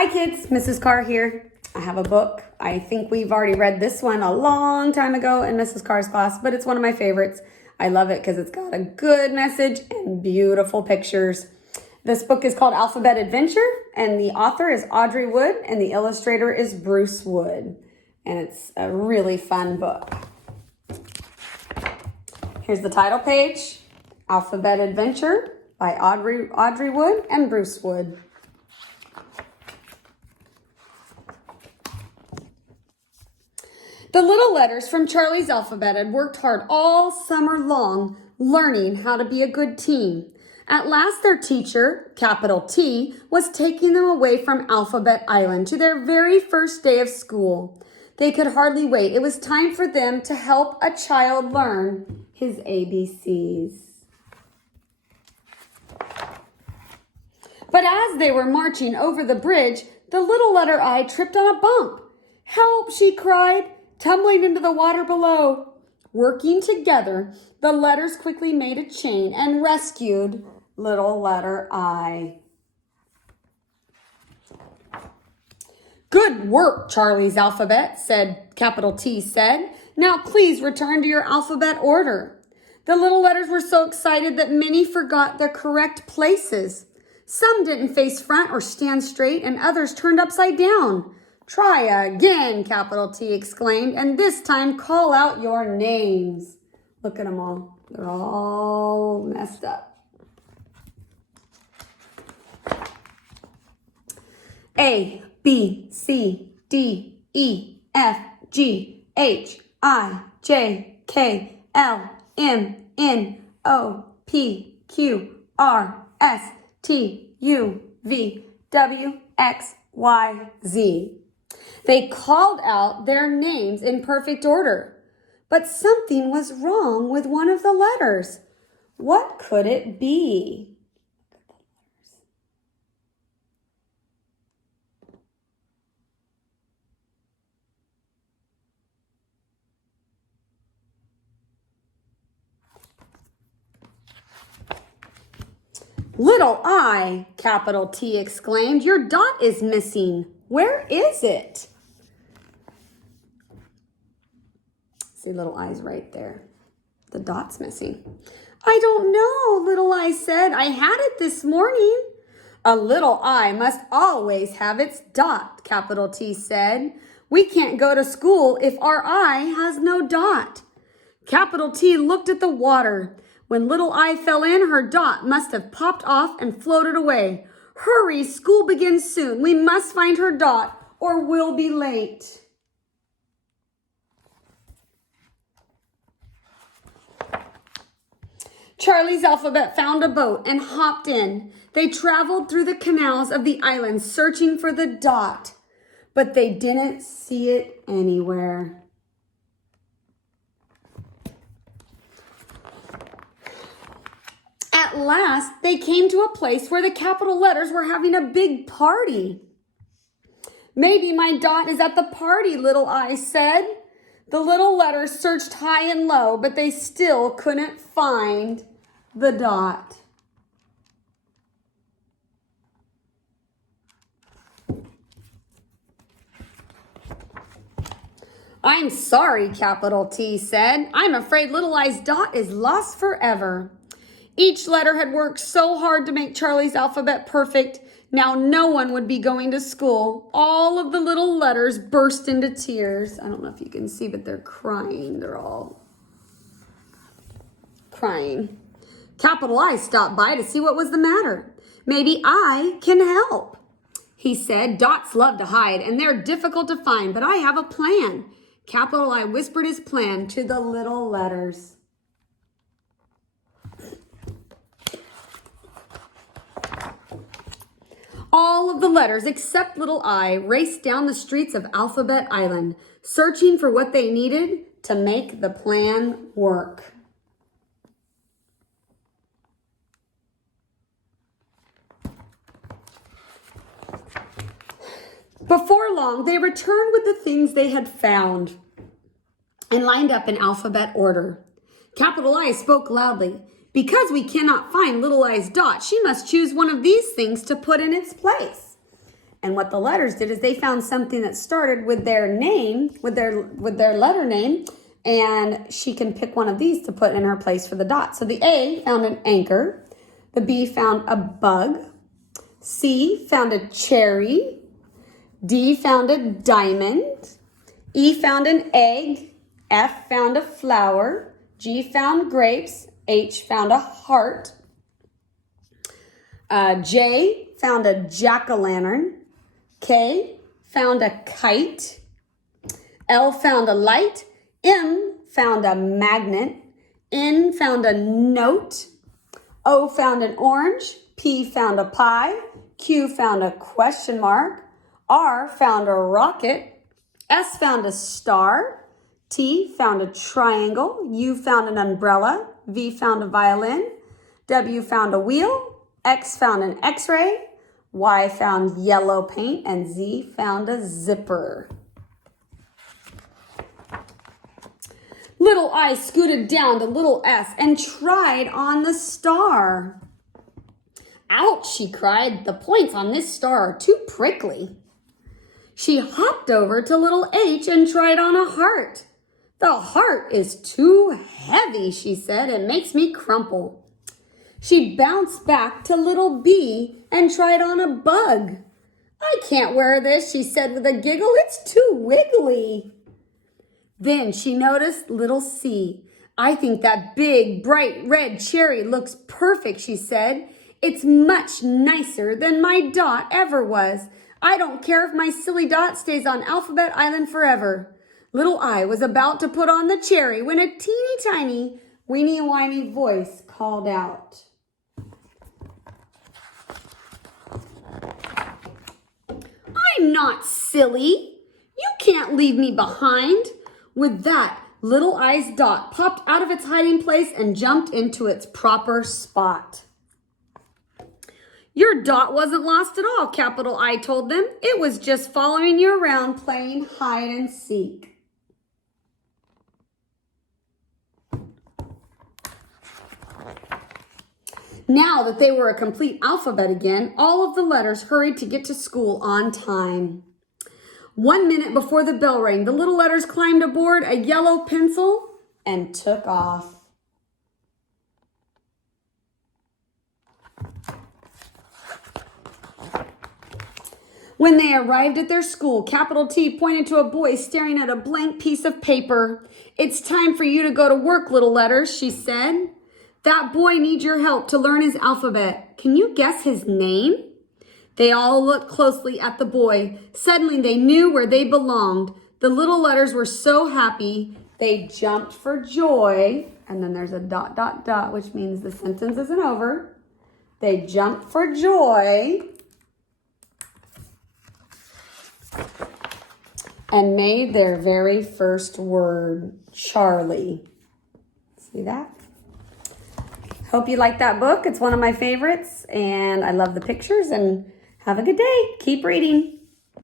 Hi kids, Mrs. Carr here. I have a book. I think we've already read this one a long time ago in Mrs. Carr's class, but it's one of my favorites. I love it because it's got a good message and beautiful pictures. This book is called Alphabet Adventure, and the author is Audrey Wood, and the illustrator is Bruce Wood. And it's a really fun book. Here's the title page, Alphabet Adventure by Audrey Wood and Bruce Wood. The little letters from Charlie's alphabet had worked hard all summer long, learning how to be a good team. At last their teacher, capital T, was taking them away from Alphabet Island to their very first day of school. They could hardly wait. It was time for them to help a child learn his ABCs. But as they were marching over the bridge, the little letter I tripped on a bump. "Help!" she cried, tumbling into the water below. Working together, the letters quickly made a chain and rescued little letter I. "Good work, Charlie's alphabet," capital T said. "Now please return to your alphabet order." The little letters were so excited that many forgot their correct places. Some didn't face front or stand straight, and others turned upside down. "Try again," capital T exclaimed, "and this time call out your names." Look at them all. They're all messed up. A, B, C, D, E, F, G, H, I, J, K, L, M, N, O, P, Q, R, S, T, U, V, W, X, Y, Z. They called out their names in perfect order, but something was wrong with one of the letters. What could it be? "Little I," capital T exclaimed, "your dot is missing. Where is it?" See, little I's right there. The dot's missing. "I don't know," little I said. "I had it this morning." "A little I must always have its dot," capital T said. "We can't go to school if our I has no dot." Capital T looked at the water. When little I fell in, her dot must have popped off and floated away. "Hurry, school begins soon. We must find her dot or we'll be late." Charlie's alphabet found a boat and hopped in. They traveled through the canals of the island searching for the dot, but they didn't see it anywhere. At last, they came to a place where the capital letters were having a big party. "Maybe my dot is at the party," little I said. The little letters searched high and low, but they still couldn't find the dot. "I'm sorry," capital T said. "I'm afraid little I's dot is lost forever." Each letter had worked so hard to make Charlie's alphabet perfect. Now no one would be going to school. All of the little letters burst into tears. I don't know if you can see, but they're crying. They're all crying. Capital I stopped by to see what was the matter. "Maybe I can help," he said. "Dots love to hide, and they're difficult to find, but I have a plan." Capital I whispered his plan to the little letters. All of the letters except little I raced down the streets of Alphabet Island, searching for what they needed to make the plan work. Before long, they returned with the things they had found and lined up in alphabet order. Capital I spoke loudly. "Because we cannot find little I's dot, she must choose one of these things to put in its place." And what the letters did is they found something that started with their name, with their letter name, and she can pick one of these to put in her place for the dot. So the A found an anchor, the B found a bug, C found a cherry, D found a diamond, E found an egg, F found a flower, G found grapes, H found a heart, J found a jack-o'-lantern, K found a kite, L found a light, M found a magnet, N found a note, O found an orange, P found a pie, Q found a question mark, R found a rocket, S found a star, T found a triangle, U found an umbrella, V found a violin, W found a wheel, X found an x-ray, Y found yellow paint, and Z found a zipper. Little I scooted down to little S and tried on the star. Ouch, she cried. The points on this star are too prickly. She hopped over to little H and tried on a heart. The heart is too heavy, she said. It makes me crumple. She bounced back to little B and tried on a bug. I can't wear this, she said with a giggle. It's too wiggly. Then she noticed little C. I think that big, bright red cherry looks perfect, she said. It's much nicer than my dot ever was. I don't care if my silly dot stays on Alphabet Island forever. Little I was about to put on the cherry when a teeny tiny, weeny whiny voice called out. I'm not silly. You can't leave me behind. With that, little I's dot popped out of its hiding place and jumped into its proper spot. Your dot wasn't lost at all, capital I told them. It was just following you around playing hide and seek. Now that they were a complete alphabet again, all of the letters hurried to get to school on time. 1 minute before the bell rang, the little letters climbed aboard a yellow pencil and took off. When they arrived at their school, capital T pointed to a boy staring at a blank piece of paper. It's time for you to go to work, little letters, she said. That boy needs your help to learn his alphabet. Can you guess his name? They all looked closely at the boy. Suddenly they knew where they belonged. The little letters were so happy, they jumped for joy. And then there's a ... which means the sentence isn't over. They jumped for joy and made their very first word, Charlie. See that? Hope you like that book. It's one of my favorites, and I love the pictures, and have a good day. Keep reading.